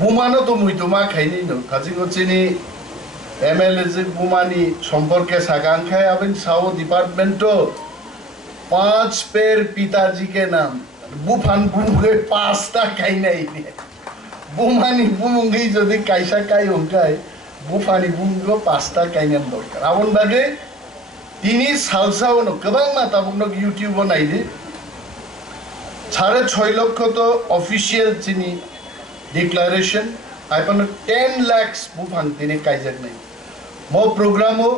বুমানো তো মুই তো মা খাইনি নো কাজী চিনি এমএলএ যে বুমানি সম্পর্কে সাগান খায় আবেন সাও ডিপার্টমেন্টও 5 पेर पिताजी के नाम बुफान बुमुगे 5টা খাই নাই বুমানি বুমুঙ্গি যদি কাইসা কাই উঙ্কায় বুফানি বুমুঙ্গো 5টা কাইনাম দরকার আমন বাগে তিনি সালসাওনো गोबां माता बुंनो ইউটিউব নাইদি 6.5 লক্ষ তো অফিশিয়াল চিনি ডিক্লারেশন আইপন 10 লাখ বুফান তিনি কাইজাক নাই মো প্রোগ্রামও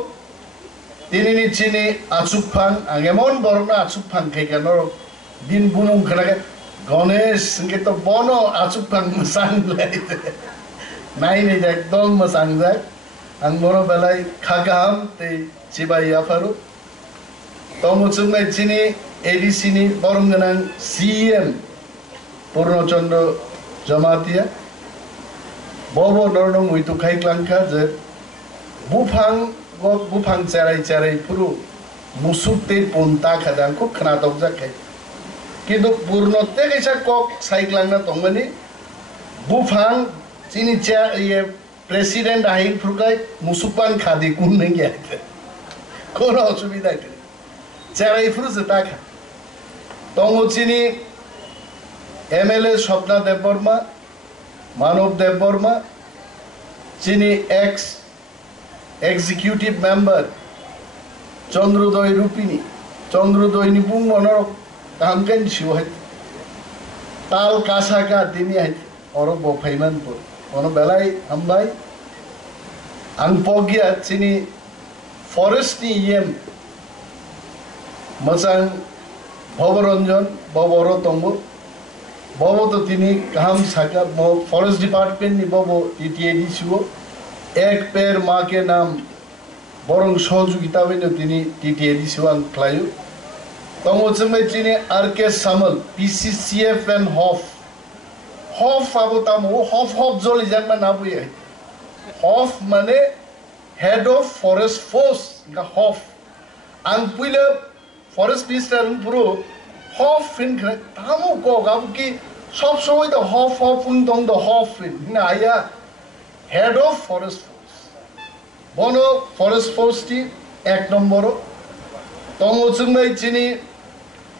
তিনি নিচিনি আচুকফাং আগেমন বরনা আচুকফাং খাইকানো দিন বুমুং খানাকে গণেশ সঙ্গে তো বনো আচুকফাং মসাং লাইতে নাই নেই একদম মসাং যায় আং বড় বেলায় খাগাম তে চিবাই আফারু তমুচুংনাই চিনি এডিসিনি বরংগনাং সিএম পূর্ণচন্দ্র জমাতিয়া বব নরনং উইতু খাইক্লাংখা যে বুফাং बुफां चेराय चेराय पुरु मुसुते पुंता खादां खूब खोनादक जाखाय किन्तु पूर्णते कैसा कक साइक्लांना दंमोन बुफां चिनि ये प्रेसिडेंट आहिन फुरकाय मुसुपान खादी कुन्नै गया कोनो असुविधा गैया चेराय फुरु जता खा दङ चिनि एमएलए स्वप्ना देबबर्मा मानव देबबर्मा चिनि एक्स एग्जीक्यूटिव मेंबर चंद्रोदय रूपिणी चंद्रोदय नि बुं मनर कामकेन शिव है ताल कासाका दिनी है और बफाइमान पर ono belai ambai ang pogya chini forest ni yem masang bhabaranjan baboro tombo babo to tini kaham saka mo forest department ni babo TTAD siwo एक पेर माँ के नाम बरং सहযোগিতা बेनो तिनी TTAD सिवां क्लायु तंगोचमै चिनि R K Samal PCCF and HoFF आबो तामो हॉफ जलि जानमा नाबुय हॉफ माने हेड ऑफ फरेस्ट फोर्स का हॉफ आं पुइले फरेस्ट मिनिस्टार पुरो हॉफ फिन तामो को गाबु कि सब समय तो हॉफ उन दं द हॉफ फिन ना आया हेड ऑफ फरेस्ट फोर्स बनो फरेस्ट फोर्स टी एक नंबर तंगोचुंगनाय चिनि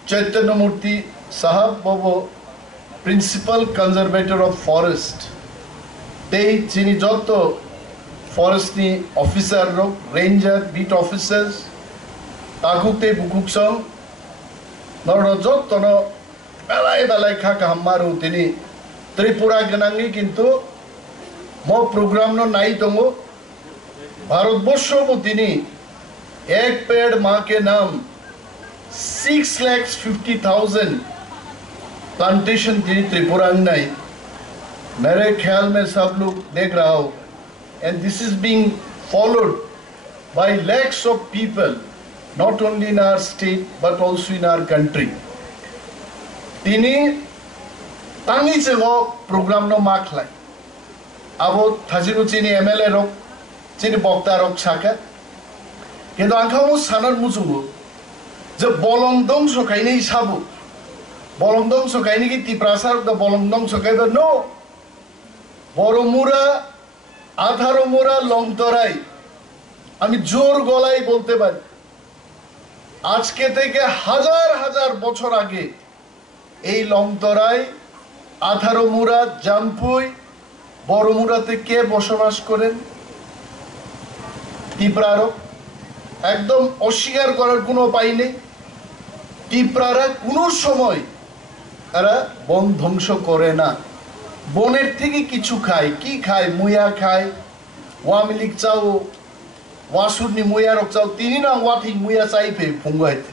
चैतन्य मूर्ति साहब बबो प्रिंसिपल कंजर्वेटर ऑफ फॉरेस्ट ते चिनि जतो फरेस्ट नि ऑफिसर रो रेंजर बीट ऑफिसर्स ताकुते बुकुक्सम नरो जतो न बेलाय खाका हमारो तिनि त्रिपुरा गनांगि किन्तु मो प्रोग्राम नो नाई दंगो भारतवर्ष दिनी एक पेड़ माँ के नाम 6,50,000 प्लांटेशन दिनी त्रिपुरा नाई मेरे ख्याल में सब लोग देख रहा हो and this is being followed by lakhs of people not only in our state but also in our country दिनी तांगी चेगो प्रोग्राम नो माखलाई आबो थाजिरु चिनि एमएलए रक चिनि बक्ता रक साका किन्तु आंखामु सानर मुजुगु जे बलंदं सखाइनि हिसाबु बलंदं सखाइनि कि तिप्रासार द बलंदं सखाइबा नो बरमुरा 18 मुरा लंगतराई আমি জোর গলায় বলতে পারি আজকে থেকে হাজার হাজার বছর আগে এই লংতরাই 18 মুরা জামপুই বড়মুরাতে কে বসবাস করেন তিপ্রারক একদম অস্বীকার করার কোনো উপায় নেই তিপ্রারা কোনো সময় এরা বন ধ্বংস করে না বনের থেকে কিছু খায় কি খায় মুয়া খায় ওয়ামিলিক চাও ওয়াসুরনি মুয়া রক চাও তিনি না ওয়াথি মুয়া চাইফে ফুঙ্গাইতে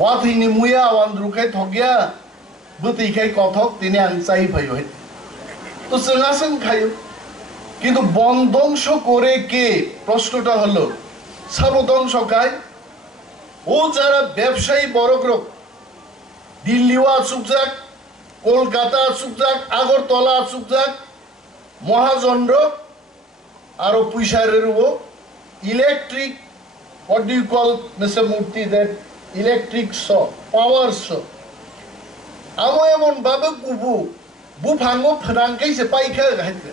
ওয়াথিনি মুয়া ওয়ান্দ্রুখাই থগিয়া বুতিখাই কথক তিনি আং চাইফাই হইতে তো চেঙাচেং খাইও কিন্তু বন ধ্বংস করে কে প্রশ্নটা হলো সাবধ্বংস খায় ও যারা ব্যবসায়ী বড়গ্রক দিল্লিও আসুক যাক কলকাতা আসুক যাক আগরতলা আসুক যাক মহাজন্ড আরো পুইসারেরও electric what do you call Mr. Murthy that electric saw power saw আমো এমন ভাবে কুবু bufango phenangkai se paikha gaite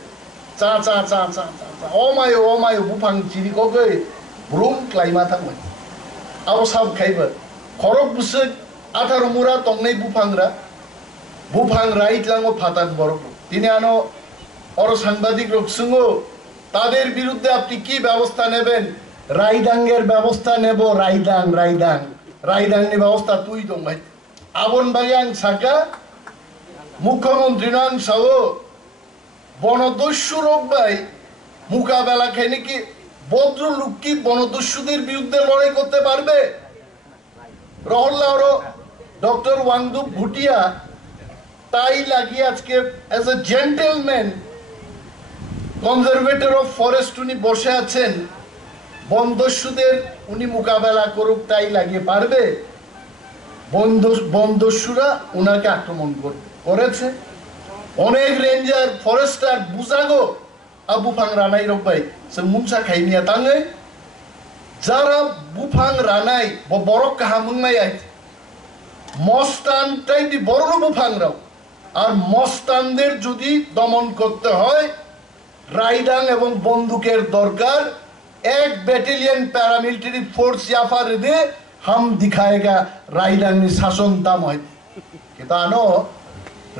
cha cha cha cha cha omayo bufang chiri ko ge brum klaima thangmai abo sab khaiba khorok busuk 18 mura tongnai bufangra bufang রাইট লাঙ্গো ফাতান বড় তিনি আনো or সাংবাদিক রকসঙ্গ তাদের বিরুদ্ধে আপনি কি ব্যবস্থা নেবেন রাইদাঙ্গের ব্যবস্থা নেব রাইদাং নি ব্যবস্থা তুই দং ভাই আবন বাগান সাকা মুখ্যমন্ত্রী নাম সহ বনদস্যু রোগ ভাই মোকাবেলা খাইনি কি ভদ্রলোক কি বনদস্যুদের বিরুদ্ধে লড়াই করতে পারবে রহল্লাহর ডক্টর ওয়াংদুপ ভুটিয়া তাই লাগি আজকে as a gentleman conservator of forest উনি বসে আছেন বনদস্যুদের উনি মোকাবেলা করুক তাই লাগিয়ে পারবে বনদস্যুরা উনাকে আক্রমণ করেছে অনেক রেঞ্জার ফরেস্টার বুঝাগো বুফাং রানাই রবাই সে মুনসা খাইনিয়া তাঙ্গে যারা বুফাং রানাই বড় কাহামুংমাই আছে মস্তান টাইপি বড় বুফাং রাও আর মস্তানদের যদি দমন করতে হয় রাইদাং এবং বন্দুকের দরকার এক ব্যাটালিয়ন প্যারামিলিটারি ফোর্স ইয়াফার দে হাম দিখায়েগা রাইদাং নি শাসন তাম হয় কিন্তু আনো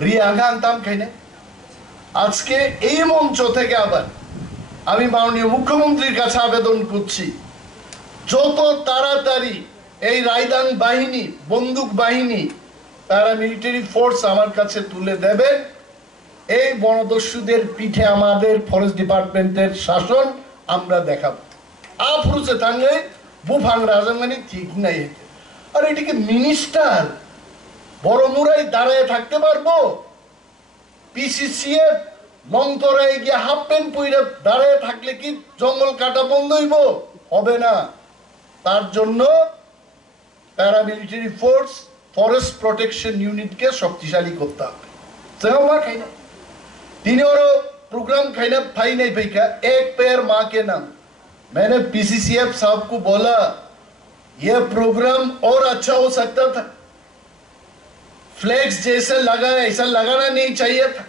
রিয়াঙ্গাং তাম খাইনে আজকে এই মঞ্চ থেকে আবার আমি মাননীয় মুখ্যমন্ত্রীর কাছে আবেদন করছি যত তাড়াতাড়ি এই রাইদাং বাহিনী বন্দুক বাহিনী প্যারামিলিটারি ফোর্স আমার কাছে তুলে দেবেন এই বনদস্যুদের পিঠে আমাদের ফরেস্ট ডিপার্টমেন্টের শাসন আমরা দেখাবো আফরুসে থাঙ্গে বুফাং রাজমানি ঠিক নাই আর এটিকে মিনিস্টার বড় মুরাই দাঁড়ায় থাকতে পারবো পিসিসিএফ লংতরায় গিয়ে হাফ প্যান্ট পরে দাঁড়ায় থাকলে কি জঙ্গল কাটা বন্ধ হইব হবে না তার জন্য paramilitary force forest protection unit के शक्तिशाली करता है खाइना तीन और प्रोग्राम खाइना फाई नहीं भाई का एक पैर माँ के नाम मैंने पीसीसीएफ साहब को बोला यह प्रोग्राम और अच्छा हो सकता था फ्लैक्स जैसे लगा है ऐसा लगाना नहीं चाहिए था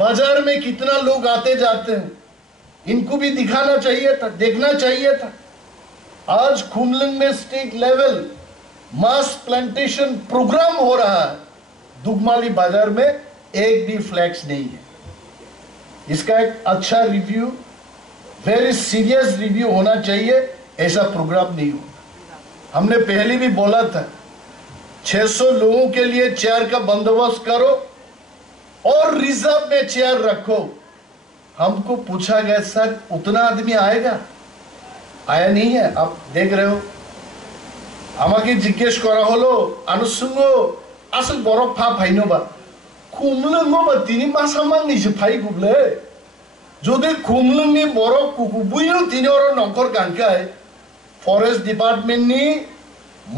बाजार में कितना लोग आते जाते हैं इनको भी दिखाना चाहिए था देखना चाहिए था आज खुमलंग में स्टेट लेवल मास प्लांटेशन प्रोग्राम हो रहा है दुगमाली बाजार में एक भी फ्लैक्स नहीं है इसका एक अच्छा रिव्यू वेरी सीरियस रिव्यू होना चाहिए ऐसा प्रोग्राम नहीं हो हमने पहले भी बोला था 600 लोगों के लिए चेयर का बंदोबस्त करो और रिजर्व में चेयर रखो हमको पूछा गया सर उतना आदमी आएगा आया नहीं है आप देख रहे हो আমাকে জিজ্ঞেস করা হলো আনুসঙ্গ আসল বড় ফা ফাইনো বা খুমলঙ্গ বা তিনি মাসামাং নিছে ফাই গুবলে যদি খুমলংনি বড় কুকুবুইও তিনি ওর নকর গানকায় ফরেস্ট ডিপার্টমেন্ট নি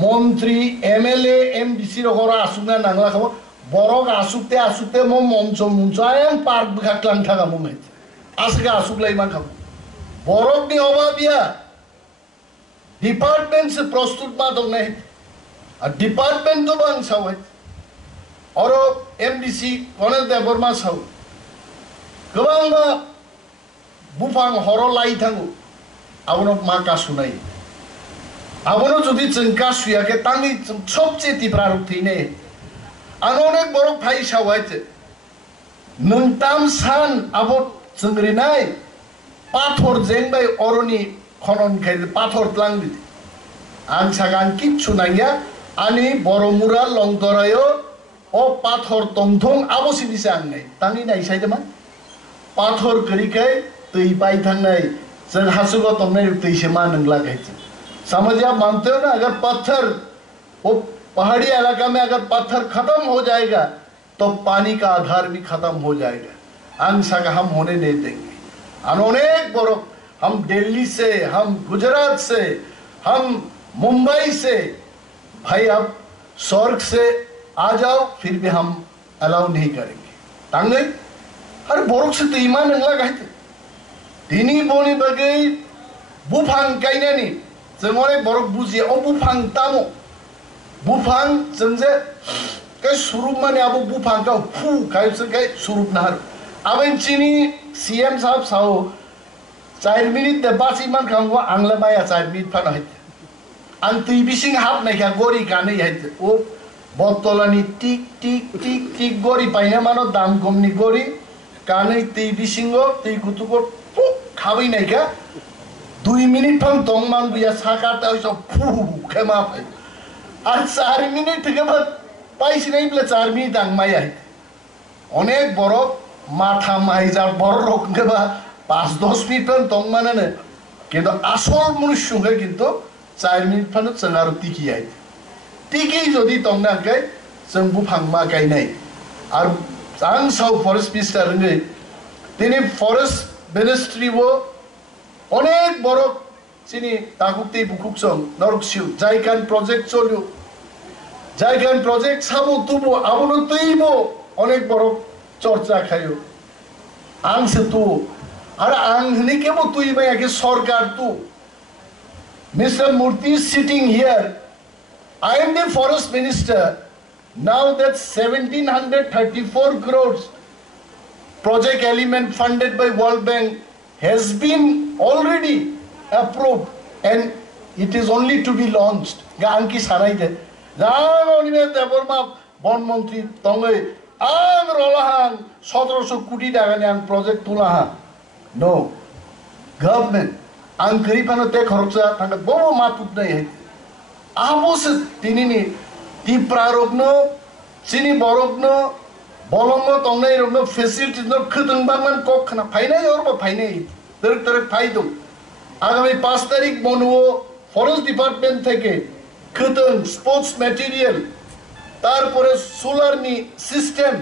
মন্ত্রী এমএলএ এমডিসি রকর আসুনা নাংলা খাবো বড় আসুতে মো মঞ্চ আয়ন পার্ক খাকলাং থাকা মো মেত আসকে আসুকলাই মান খাবো বড়ক নি অভাবিয়া डिपार्टमेंट से प्रस्तुत बात नहीं और डिपार्टमेंट तो बंद साव है और एमडीसी कौनल देवबर्मा साव गोबांबा बुफां हरो लाई थांगो आबनो मा का सुनाय आबनो जुदि चंका सुयाके तांगि सबसे तीव्र रूप थैने आं अनेक बड़ फाइ सावहायते नोंताम सान आबो जोंग्रिनाय पाथर जेंबाय अरनि खनन खाइदे पाथर तलांदि आं सागान किच्छु नांगिया आनि बरमुरा लंतरायो ओ पाथर तंथं आबो सिदिसे आं नाय तांनि नाय साइदमा पाथर करिखाय दै बाय थांनाय जों हासुगो तंनाय दैसे मा नंगला खाइছে समझ आप मानते हो ना अगर पत्थर वो पहाड़ी इलाका में अगर पत्थर खत्म हो जाएगा तो पानी का आधार भी खत्म हो जाएगा आं सागा हम होने नहीं देंगे अनेक बड़ो हम दिल्ली से हम गुजरात से हम मुंबई से भाई अब स्वर्ग से आ जाओ फिर भी हम अलाउ नहीं करेंगे तांगे हर बोरक से तो ईमान नंगला कहते दिनी बोनी बगै बुफां गायनानि जों अनेक बरक बुजियो ओ बुफां तामो बुफां जों जे cái surup mane abu bufang kau fu kai se kai surup nahar aben chini CM sahab sao 4 minute de basi man kangwa angla maya 4 minute phan hai ang tui bising hap nai kha gori kane hai o botolani tik tik tik tik gori paina mano dam komni gori kane tui bisingo tui kutuko khabai nai kha 2 minute phan tongman buya sakata so fu khema phai আর 4 minute থেকে পাইছি নাই বলে 4 minute আংমাই I অনেক বড় মাথা miser বড় রকম বা 5-10 মিনিট তং মানে না কিন্তু আসল মনুষ্যকে কিন্তু 4 মিনিট ফানো চাঙ্গার টিকি আই টিকি যদি তং না গাই जों बुफांमा गायनाय আর আং সাউ ফরেস্ট মিনিস্টার রে তিনি ফরেস্ট মিনিস্ট্রিও অনেক বড় চিনি তাকুকতে বুকুকসং নরকসিউ জায়গান প্রজেক্ট চলু জায়গান প্রজেক্ট সাবো তুবো আবনো তৈবো অনেক বড় চর্চা খায়ো আংসে তু আর আং হনি কেবো তুইবা একে সরকার তু mister Murthy sitting here I am the forest minister now that 1734 crores project element funded by World Bank has been already approved and it is only to be launched ganki sanai de jang onibe deborma bon mantri tongai ang rolahan 1700 koti taka ni ang project tulaha no government ang kripano te khorcha thanga bobo matut nai hai abos tinini tiprarogno chini borogno bolongo tongnai rogno facility no khudung bangman kokkhana phainai orba phainai tarak phaidum আগামী 5 তারিখ মনুও forest department থেকে খতন sports material তারপরে solar নি system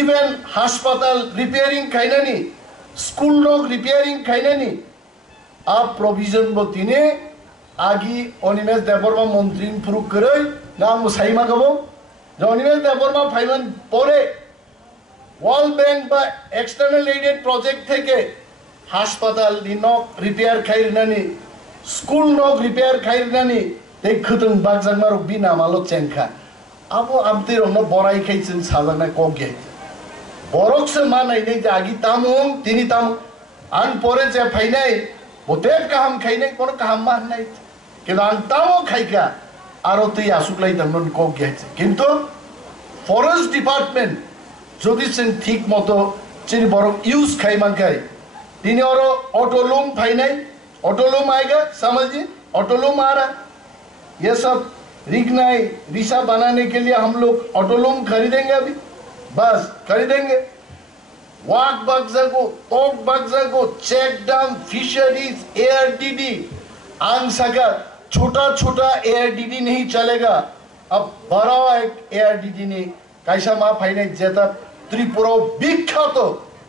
even হাসপাতাল repairing খাইনানি school রোগ repairing খাইনানি আ provision বতিনে আগি Animesh Debbarma মন্ত্রী ফুরুক করে নাম সাইমা গবো অনিমেষ দেববর্মা ফাইমান পরে ওয়ার্ল্ড ব্যাংক বা এক্সটার্নাল এইডেড প্রজেক্ট থেকে হাসপাতাল নক রিপেয়ার খাইরনানি স্কুল নক রিপেয়ার খাইরনানি তে খতং বাগজাংমার বিনা মালো চেংখা আবো আমতে রনো বড়াই খাইছেন সাজানা কগে বরকসে মানাই নাই যে আগি তামং তিনি তাম আন পরে যে ফাইনাই ওতে কাহাম খাইনাই কোন কাহাম মান নাই কিন্তু আন তামো খাইকা আর তুই আসুকলাই তামন কগে কিন্তু ফরেস্ট ডিপার্টমেন্ট যদি সেন ঠিক মতো চিনি বড় ইউজ খাইমান খাই तीन और ऑटोलूम फाइनाई ऑटोलूम आएगा समझिए ऑटोलूम आ रहा ये सब रिगनाई रिसा बनाने के लिए हम लोग ऑटोलूम खरीदेंगे अभी बस खरीदेंगे वाक बक्सा को टोक बक्सा को चेक डैम फिशरीज एआरडीडी आंसा का छोटा छोटा एआरडीडी नहीं चलेगा अब बड़ा एक एआरडीडी ने कैसा मा फाइनाई जेता त्रिपुरा विख्यात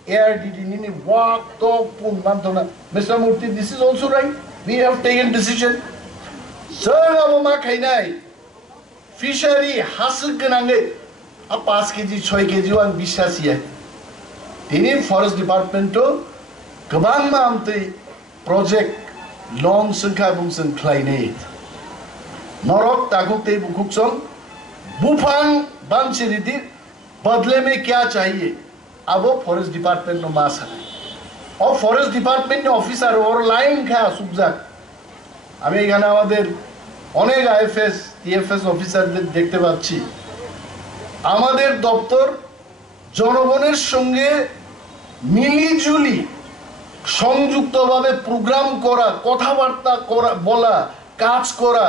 ARDD nini walk talk pun mantona Mr. Murthy this is also right we have taken decision sir abama khainai fishery hasil ganange a 5 kg 6 kg ang bisasi hai tini forest department to gabang ma amte project long sangkha bung sang khlainai norok takuk te bukuk song bufang banchiridi बदले में क्या चाहिए अब वो forest department no मास है और forest department no officer और line खा सुबजाक আমি এখানে আমাদের অনেক আইএফএস টিএফএস অফিসারদের দেখতে পাচ্ছি আমাদের দপ্তর জনগণের সঙ্গে মিলিজুলি সংযুক্তভাবে প্রোগ্রাম করা কথাবার্তা করা বলা কাজ করা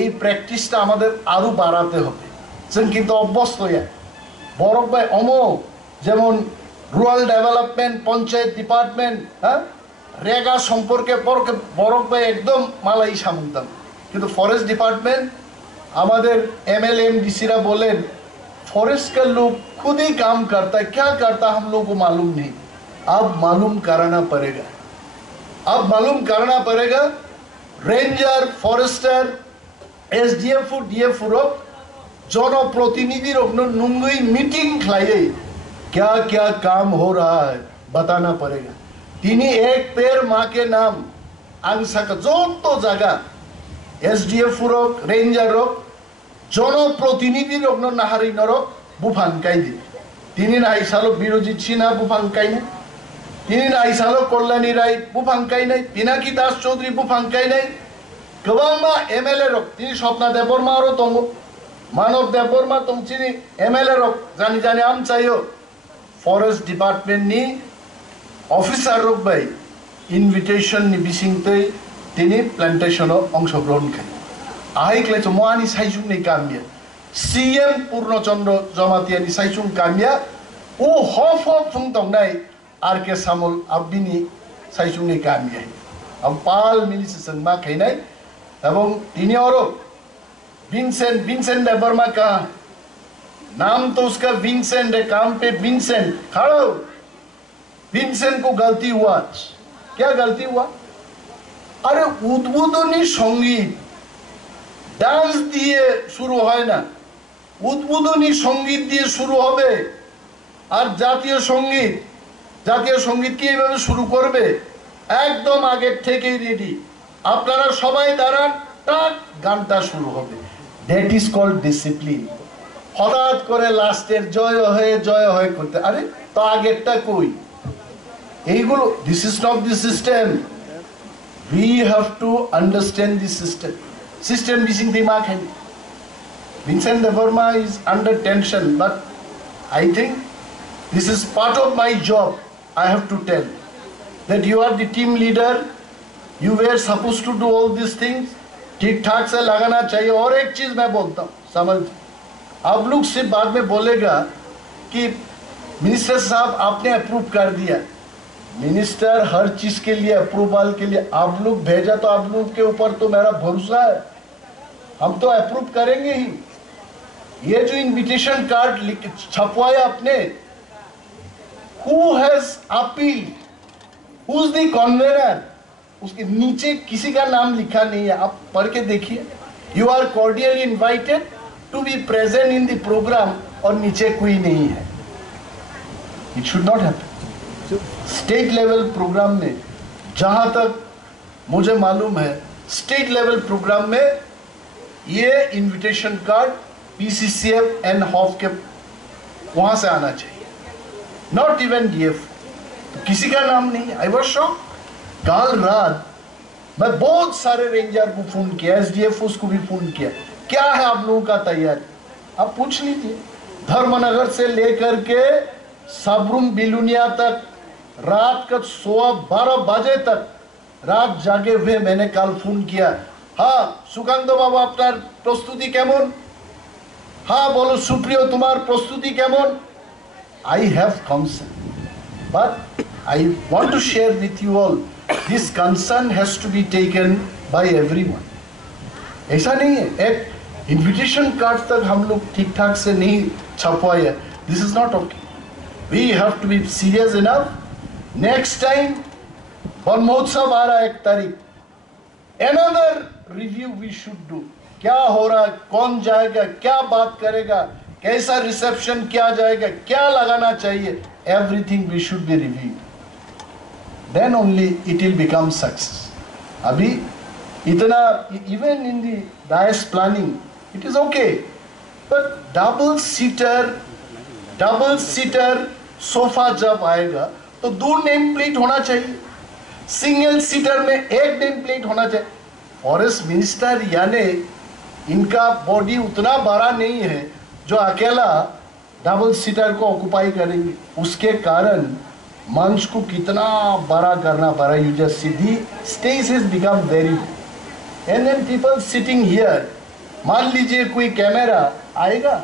এই প্র্যাকটিসটা আমাদের আরো বাড়াতে হবে যেন কিন্তু অভ্যস্ত হয়ে বরক ভাই অমো যেমন রুরাল ডেভেলপমেন্ট পঞ্চায়েত ডিপার্টমেন্ট হ্যাঁ রেগা সম্পর্কে বরক ভাই একদম মালাই সামন্তাম কিন্তু ফরেস্ট ডিপার্টমেंट हमारे एमएलए एमडीसीरा बोले फॉरेस्ट का लोग खुद ही काम करता है क्या करता हम लोग को मालूम नहीं अब मालूम कराना पड़ेगा अब मालूम कराना पड़ेगा रेंजर फॉरेस्टर एसडीएफ डीएफ जनप्रतिनिधि नुंगई मीटिंग खिलाइए क्या क्या काम हो रहा है बताना पड़ेगा तीनी एक पेड़ माँ के नाम आंसा का जो तो जगह एसडीएफ रेंजर জনপ্রতিনিধি রগ্ন নাহারি নরক বুফানকাই দিবে তিনি নাই সালো বিরজিৎ সিনহা বুফানকাই নাই তিনি নাই সালো কল্যাণী রায় বুফানকাই নাই পিনাকি দাস চৌধুরী বুফানকাই নাই गोबांबा एमएलए रक তিনি স্বপ্না দেববর্মা আরো দङ মানব দেববর্মা তংচিনি एमएलए रक जानि जानि आम चाहियो फरेस्ट डिपार्टमेंट नि अफिसार रक बाय इनविटेशन नि बिसिंगतै তিনি প্ল্যান্টেশন অংশগ্রহণ খাই আইক্লে চ মোয়ানি সাইজুং नै কামিয়া সিএম পূর্ণচন্দ্র জমাতিয়ানি সাইজুং কামিয়া ও হফ হফ ফুং দংনাই আর কে সামল আব্বিনি সাইজুং नै কামিয়া अब पाल मिलिसे संगमा खैनाय এবং তিনি और विंसेंट विंसेंट देबर्मा का नाम तो उसका विंसेंट है काम पे विंसेंट खड़ो विंसेंट को गलती हुआ क्या गलती हुआ अरे उद्बोधनी संगीत डांस दिए शुरू হয় না উদ্বোধনী संगीत দিয়ে শুরু হবে আর জাতীয় সঙ্গীত কি এইভাবে শুরু করবে একদম আগে থেকেই রেডি আপনারা সবাই দাঁড়ান টাক গানটা শুরু হবে দ্যাট ইজ কল্ড ডিসিপ্লিন হঠাৎ করে লাস্টের জয় হয়ে করতে আরে তো আগেরটা কই এইগুলো this is not the system we have to understand the system missing দিমাগ है Vincent Deborma is under tension but I think this is part of my job I have to tell that you are the team leader you were supposed to do all these things ठीक ठाक से लगाना चाहिए और एक चीज मैं बोलता हूँ समझ आप लोग सिर्फ बाद में बोलेगा कि मिनिस्टर साहब आपने अप्रूव कर दिया मिनिस्टर हर चीज के लिए अप्रूवल के लिए आप लोग भेजा तो आप लोग के ऊपर तो मेरा भरोसा है हम तो अप्रूव करेंगे ही ये जो इनविटेशन कार्ड छपवाया आपने who has appealed who is the convener उसके नीचे किसी का नाम लिखा नहीं है आप पढ़ के देखिए you are cordially invited to be present in the programme और नीचे कोई नहीं है it should not happen state level programme में जहां तक मुझे मालूम है स्टेट लेवल प्रोग्राम में ये invitation card PCCF and HoFF के वहां से आना चाहिए नॉट इवन डीएफ किसी का नाम नहीं आई वाज शॉक्ड कल रात मैं बहुत सारे रेंजर को फोन किया एसडीएफ उसको भी फोन किया क्या है आप लोगों का तैयारी आप पूछ लीजिए धर्मनगर से लेकर के सबरूम बिलुनिया तक रात का 12 बजे तक रात जागे हुए मैंने कल फोन किया हाँ सुकांत बाबा আপনার প্রস্তুতি কেমন हाँ बोलो सुप्रियो तुम्हार প্রস্তুতি কেমন I have concern but I want to share with you all this concern has to be taken by everyone ऐसा नहीं है एक इनविटेशन कार्ड तक हम लोग ठीक ठाक से नहीं छपवाया this is not okay we have to be serious enough next time Van Mahotsav आ रहा है 1 तारीख another review we should do क्या हो रहा है कौन जाएगा क्या बात करेगा कैसा रिसेप्शन किया जाएगा क्या लगाना चाहिए everything we should be reviewed then only it will become success अभी इतना even in the dais planning it is okay but double seater sofa जब आएगा तो 2 नेम प्लेट होना चाहिए सिंगल सीटर में 1 नेम प्लेट होना चाहिए फॉरेस्ट मिनिस्टर यानी इनका बॉडी उतना बड़ा नहीं है जो अकेला डबल सीटर को ऑक्युपाई करेंगे उसके कारण मंच को कितना बड़ा करना पड़ा you just see the stage has become very and then people sitting here मान लीजिए कोई कैमरा आएगा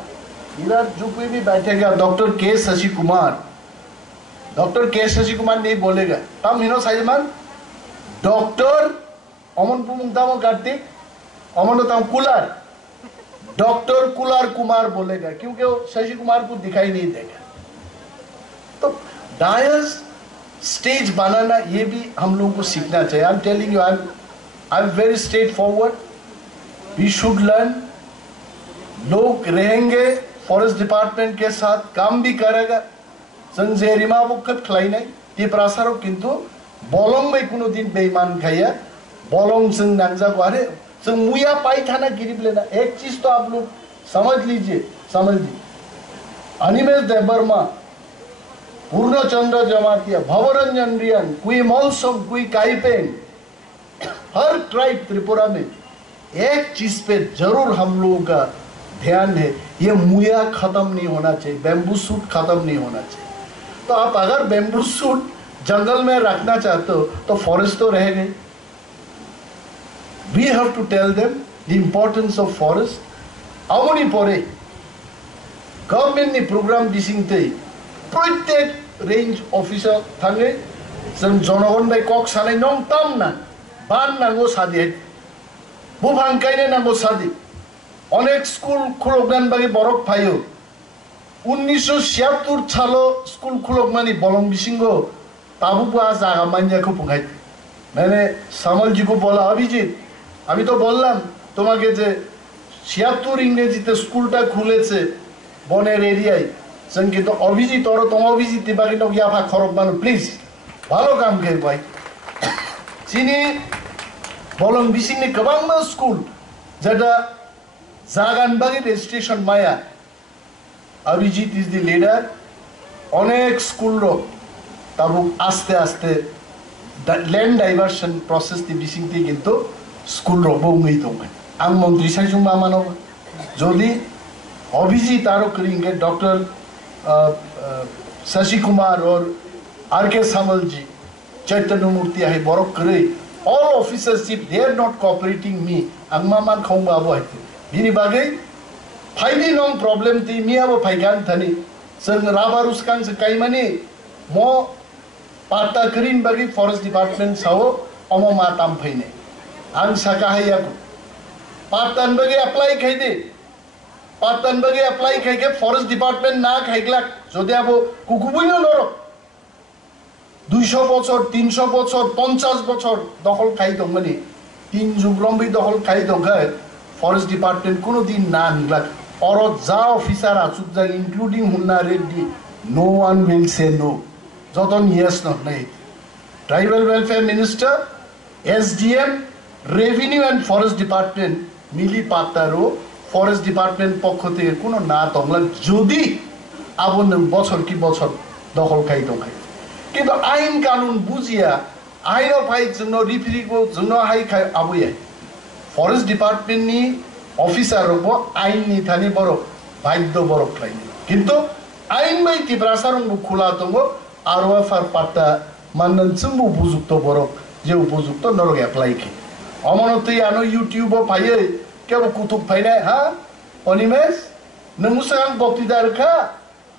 इधर जो कोई भी बैठेगा डॉक्टर के शशि कुमार नहीं बोलेगा तम हिनो साइजमान डॉक्टर अमन पुमुंगतामो कार्तिक अमन ताम कुलार डॉक्टर कुलार कुमार बोलेगा क्योंकि वो शशि कुमार को दिखाई नहीं देगा तो डायस स्टेज बनाना ये भी हम लोगों को सीखना चाहिए I am telling you I am very straight forward we should learn लोग रहेंगे फॉरेस्ट डिपार्टमेंट के साथ काम भी करेगा संजेरिमा बुकत खलाई नहीं ये प्रासारो किंतु बोलोंग में कोनो दिन बेईमान खाया बोलोंग संग नांजा को अरे संग मुया पाई थाना गिरिब लेना एक चीज तो आप लोग समझ लीजिए अनिमेष देवर्मा पूर्णचंद्र जमातिया भवरंजन रियन कुई मौसम कुई काइपेन हर ट्राइब त्रिपुरा में एक चीज पे जरूर हम लोगों का ध्यान है ये मुया खत्म नहीं होना चाहिए बैम्बू सूट खत्म नहीं होना चाहिए तो आप अगर बैम्बू सूट जंगल में रखना चाहते हो तो फॉरेस्ट तो रह गए we have to tell them the importance of forest आउनी परे गवर्नमेंट नि प्रोग्राम दिसिंगते प्रत्येक रेंज ऑफिसर थांगे जों जनगण बाय कक सानाय नं तामना बान नांगौ सादि बुफां गायनो नांगौ सादि अनेक स्कुल खुलगनान बागै बरक फायो 1976 सालो स्कुल खुलगमानि बलम बिसिंगो ताबुआ जागा मान्याखौ बुंगाय मैंने सामल जी को बोला अभिजीत আমি তো বললাম তোমাকে যে 76 ইংরেজিতে স্কুলটা খুলেছে বনের এরিয়ায় जों কিন্তু অভিজিৎ और तुम অভিজিৎ বাকি তো ইয়াফা খরব বানো প্লিজ ভালো কাম করে ভাই চিনি বলং বিসিংনি गोबां স্কুল যেটা জাগান বাকি registration Maya Abhijit is the leader অনেক স্কুল रो তাবু আস্তে আস্তে ল্যান্ড ডাইভারশন প্রসেস দি বিসিংতি কিন্তু स्कूल रोबोंगै दं आं मंत्री साइजों मा मानो जदि अभिजीत आरो करिंगे डॉक्टर शशि कुमार और आर के सामल जी चैतन्य मूर्ति है बरक करे all officers if they are not cooperating me आं मा मान खौंग बाबो है बिनि बागै फाइनि नं प्रॉब्लम ति मियाबो फाइगान थानि जों राबारुस कां से काइमानि मो पाटा करिन बागै फॉरेस्ट डिपार्टमेंट सावो अमो मा ताम फैने आं साकाहाया पाटन बगे अप्लाई खाइदे पाटन बगे अप्लाई खाइके फॉरेस्ट डिपार्टमेंट ना खाइगला যদি আবো কুকুবই না নর 200 বছর 300 বছর 50 বছর দখল খাই দং মানে 3 যুগ লম্বি দখল খাই দং ফরেস্ট ডিপার্টমেন্ট কোনো দিন না নিগলা और যা অফিসার আছুক যা ইনক্লুডিং হুন্না Reddy no one will say no যতন ইয়েস নট নাই tribal welfare minister SDM revenue and forest department मिली पातारो फॉरेस्ट डिपार्टमेंट पक्ष থেকে কোনো না তংলা যদি আবন বছর কি বছর দখল খাই দখাই কিন্তু আইন কানুন বুঝিয়া আইন ফাই জন্য রিফ্রিগো জন্য হাই খাই আবুয়া फॉरेस्ट डिपार्टमेंट नि অফিসার রব আইন নি থানি বড় বাধ্য বড় খাই কিন্তু আইন বাই তিব্রাসারং খোলা দङ আরওয়া ফার পাতা মানন চুমু বুজুক্ত বড় যে উপযুক্ত নরগে অ্যাপ্লাই কি অমনতই আনো ইউটিউব পাইয়ে কেব কুতুব ফাইনা হ্যাঁ অনিমেষ নমুসাং বক্তৃতার খা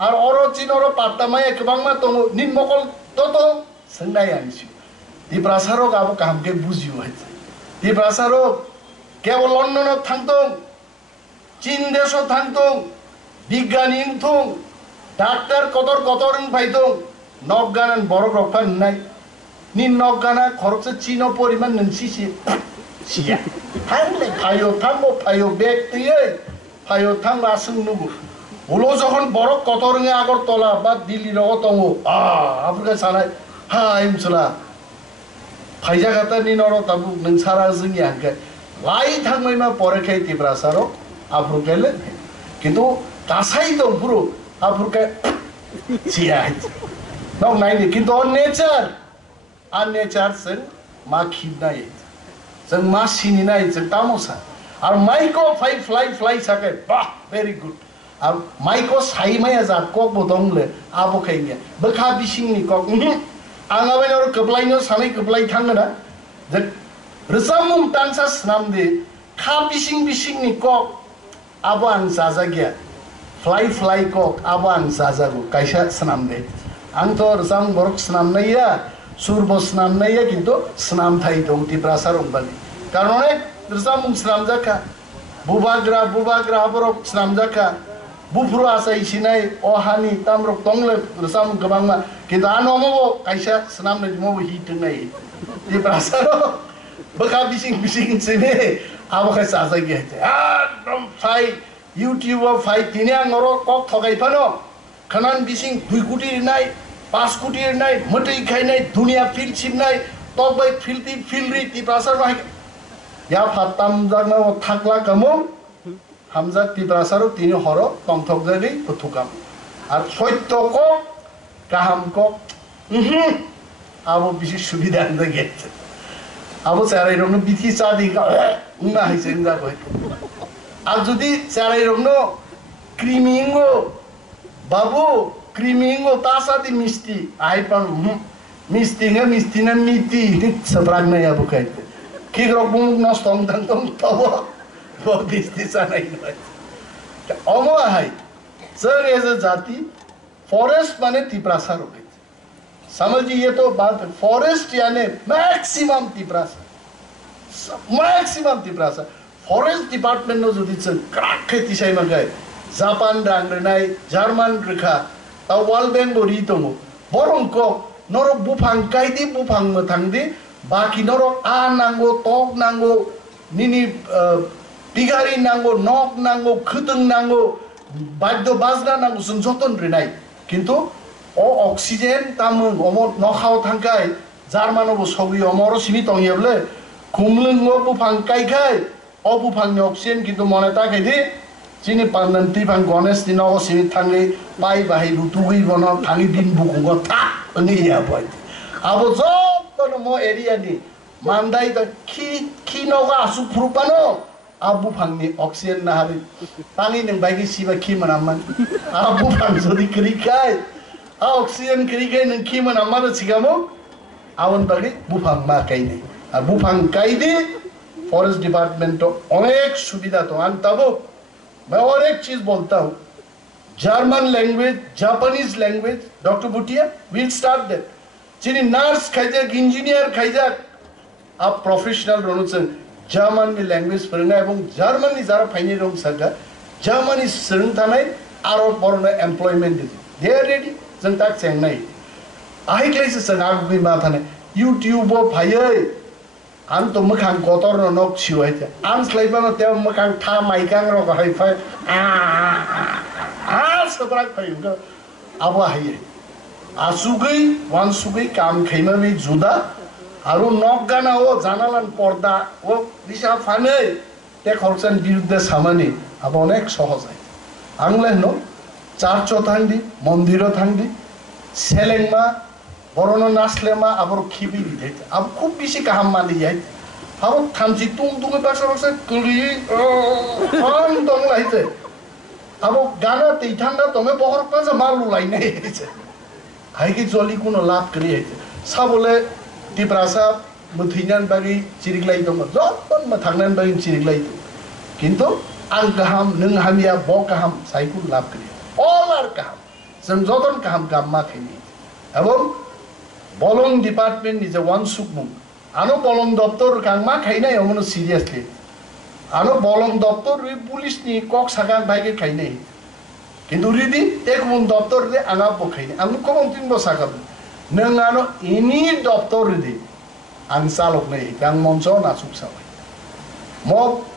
আর অরচিনর পাত্তামায় একবাংমা তো নিম্মকল তত সন্নাই আনছি দিব্রাসারক আবো কামকে বুঝিও হইছে দিব্রাসারক কেবল লন্ডন থাকতো চীন দেশ থাকতো বিজ্ঞানী থং ডাক্তার কতর কতর পাইতো নবগানান বড় রফান নাই নি নবগানা খরচ চীন পরিমাণ ননসিসি সিয়া থাংলে ফাইও ব্যক্তি ফাইও থাং আসুন নুগু ওলো যখন বড় কতরঙে আগর তলা বা দিল্লি রগতঙ্গ আফ্রিকা সানাই হাইমসলা ফাইজাগাতা নি নর তাবু নংসারা जोंनि आंके লাই থাংমাইমা পরে খাই তিব্রাসারো আফ্রিকালে কিন্তু কাসাই তো পুরো আফ্রিকা সিয়া নং নাইনি কিন্তু অন নেচার আর নেচার जों मा खिनाय जों मा सिनिनाय जों तामसा আর মাইকো ফ্লাই সাকে বাহ ভেরি গুড আর মাইকো সাইমায়া যা কক বদংলে আবো খাইনিয়া বখা বিসিংনি কক आंगाबाय और कबलाइनो सानै कबलाइ थाङोना जे रोजामुं तानसा स्नामदे खा बिसिं नि कक आबो आं जाजागिया फ्लाइ कक आबो आं जाजागो कायसा स्नामदे आं तो रोजाम बरक स्नामनाया सुरब स्नामनाया किन्तु स्नाम थाइ दं तिब्रासार अंबानि कारण अनेक रोजामुं स्नामजाखा बुबाग्रा बरक स्नामजाखा बुफ्रु आसाय सिनाय अहानि तामरक तंगले रोजाम गोबांमा किन्तु आनमबो कायसा स्नामने मबो हिटनाय तिब्रासार बखा बिसिं सेने आबो खाय जाजागिया एकदम फाइ यूट्यूब फाइ तिने आंगरो कक थगाइफानो खनान बिसिं 2 कोटी नाय 5 कोटी नाय मटै खाइनाय दुनिया फिल छिनाय तबै फिलति फिलरि तिब्रासार बाय या फाताम जागना थाकला कमो হামজাক তিপ্রাসারও তিনি হর তংথক জায়গায় থুকাম আর সত্য কক কাহাম কক আবো বেশি সুবিধা আনতে গেছে আবো চারাই রং বিথি চা দি উনা হয়েছে ইন্দা কয় আর যদি চারাই রং ক্রিমিঙ্গো বাবু ক্রিমিঙ্গো তার সাথে মিষ্টি আই পান মিষ্টি না মিটি সেপ্রাং নাই আবো খাইতে কি রকম নষ্ট তং তব মিষ্টি চা নাই অমো হাই सर एज अ जाति फॉरेस्ट माने तिप्रासा रोके समझिए ये तो बात फॉरेस्ट यानी मैक्सिमम तिप्रासा फॉरेस्ट डिपार्टमेंट नो जुदी च क्राखे तिसाइ मगाय जापान रांग्रनाय जार्मान रेखा ता वर्ल्ड बैंक बोरि दङो बरंक नरो बुफां कायदि बुफां मोथांदि बाकी नरो आ नांगौ टक नांगौ निनि बिगारि नांगौ नक नांगौ खोदों नांगौ बाध्य बाजना नांगौ जों जतन रेनाय किन्तु ओ ऑक्सीजन तामों अमो नखाव थांखाय जार्मानबो सगि अमरो सिनि तंगेबले खुमलंगो बुफां कायखाय अ बुफांनि ऑक्सीजन किन्तु मने ताखायदि जिनि पानन्ति फां गणेश दिनाव सिनि थांगै बाय बाहाय रुतुगै बन थांगै दिन बुकुंगो था निया बय आबो जतन मो एरियानि मानदाय द खि नगा आसु फ्रुपानो आबु फांनि ऑक्सीजन नाहारि तांगै नों बायगै सिबा खि मोनामोन आबु फां जदि क्रिखाय आ ऑक्सीजन क्रिखाय नों खि मोनामोन सिगामो आवन बागै बुफां मा कायनै आ बुफां कायदि फॉरेस्ट डिपार्टमेंट तो अनेक सुविधा तो आन तबो मैं और एक चीज बोलता हूँ German language Japanese language doctor बुटिया विल स्टार्ट दैट जिनि नर्स खायजाक इंजीनियर खायजाक आप प्रोफेशनल रोनुसन जार्माननि लैंग्वेज फोरोंनाय एबं जार्माननि जारा फाइनि रं सागा जार्मानी सोलों थानाय आरो बरनो एमप्लॉयमेंट दे आर रेडी जों ताक चेंनाय आइ क्लास जों आगुबै मा थानाय यूट्यूब फायै आं तो मोखां गतर नक सिवायते आं स्लाइबानो ते मोखां था माइकां रग हायफाय आ सब्राक फायगो आबो हाय आसुगै वानसुगै काम खैमाबे जुदा आरो नक गाना ओ जानालान पर्दा ओ दिशा फानै ते खरसान बिरुद्धे सामानि आबो अनेक सहज आंलाय न चार्च थांदि मन्दिर थांदि सेलेंमा बरनो नासलेमा आबर खिबि दिदे अब खूब बेसी गाहाम मानि जाय आबो थामजि तुं तुंगे बासा कलि आं दं लाइते आबो गाना तैथांदा तमे बहर पाजा मालु लाइनाय हायके जलि कुनो लाभ करि साबले तिप्रासा मथैनान बागै चिरिगलाय दं जतन मथांनान बागै चिरिगलाय किन्तु आं गाहाम नों हामिया ब गाहाम साइकु लाभ करि ऑल आर गाहाम जों जतन गाहाम गाम्मा खैनि एबं बलं डिपार्टमेंट नि जे वान सुकमुं आनो बलं दप्तर गांमा खायनाय अमनो सिरियसलि आनो बलं दप्तर रि पुलिस नि कक सागा बागै खायनाय किन्तु रिदि तेकमुं दप्तर रे आंगा बखायनाय आं कमन तिन बसागा नों आनो इनि दप्तर रि आं चालक नै गां मन्च नासुक साबाय म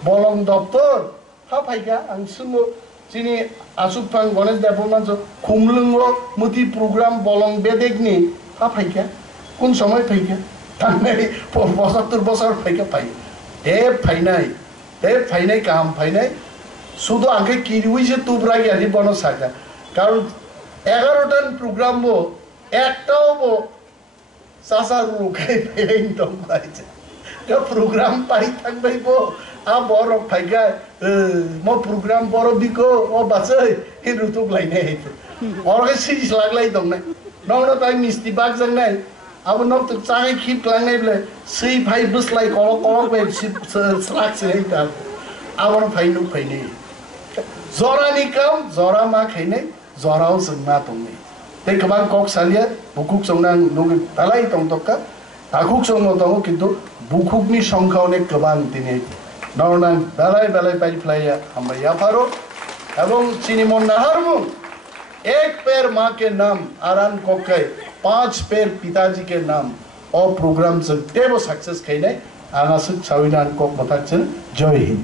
बलं दप्तर हा फायगा आं सुङो जिनि आसुकफां गणेश डेभलपमेन्ट खुमलुंगो मुति प्रोग्राम बलं बेदेगनि हा फायगा कोन समय फायगा थांनाय 75 बছর फायगा फाय ते फायनाय काम फायनाय शुद्ध आंखे किरुइसे तुब्रा गियानि बनो सागा कारण 11टान प्रोग्राम बो एकटाও बो सासा रुखाय फायनाय दं बायजे ते प्रोग्राम पाइ थांबायबो आ बर फायगा म प्रोग्राम बर बिको ओ बासै हि रुतुक लायनाय हेते अरगे सिस लागलाय दं ना नंगनो ताइ मिस्ति बाग जंनाय अब नक त चाङै खिप लांनायब्ले सै फाइ बसलाय कल बाय स्लाक्स हेता आवन फाइनु फाइनै जरानि काम जरा मा खायनाय जराव जोंना दंनै ते गोबां कक सालिया बुकुक संनां नुग दालाय दं तका ताकुक संनो दं किन्तु बुकुकनि संख्या अनेक गोबां दिनै नरनां दालाय बाय फ्लाइया हम याफारो एवं चिनिमन नाहारमु एक पैर माँ के नाम आरान कोकै 5 पैर पिताजी के नाम और प्रोग्राम से टेबो सक्सेस खैनाय आंगा सुख साविनान कोक मथाक्सन जय हिंद।